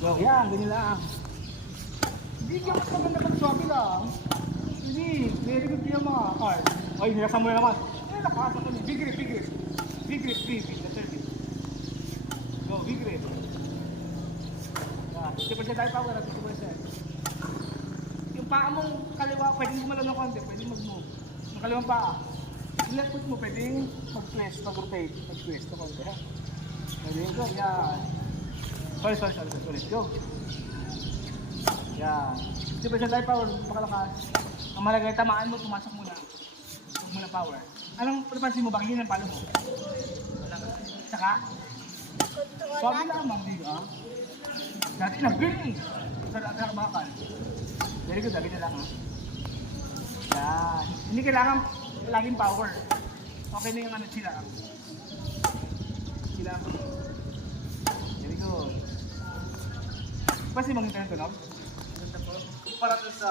Go, yan, ganyan lang. Hindi ka mas maganda pag swabe lang. Hindi, very good yung mga card. Ay, nilaksan mo na naman. Ay, nakasa ko niya. Big grip, big grip. Big grip, big grip, the 30. Go, big grip. Yeah, 50% tayo power at 50%. Yung paa mong kaliwa, pwedeng gumalaw ng konti, pwedeng mag-move. Yung kaliwang paa. Yung left foot mo, pwedeng mag-twist, mag-rotate, mag-twist na konti, ha? Pwede, go, yan. Sorry, go. Yan. 50% tayo power, pakalakas. Ang malagay, tamaan mo, pumasok muna. Huwag mo na power. Anong napansin mo, bangin ang palo mo? Saka? Swabe lamang, di ba? Dati na, bill! Sa bakal. Very good, dami na lang, ha? Yan. Hindi kailangan laging power. Okay na yung ano sila. Sila. Very good. Kasi maganda yung tunog? Para sa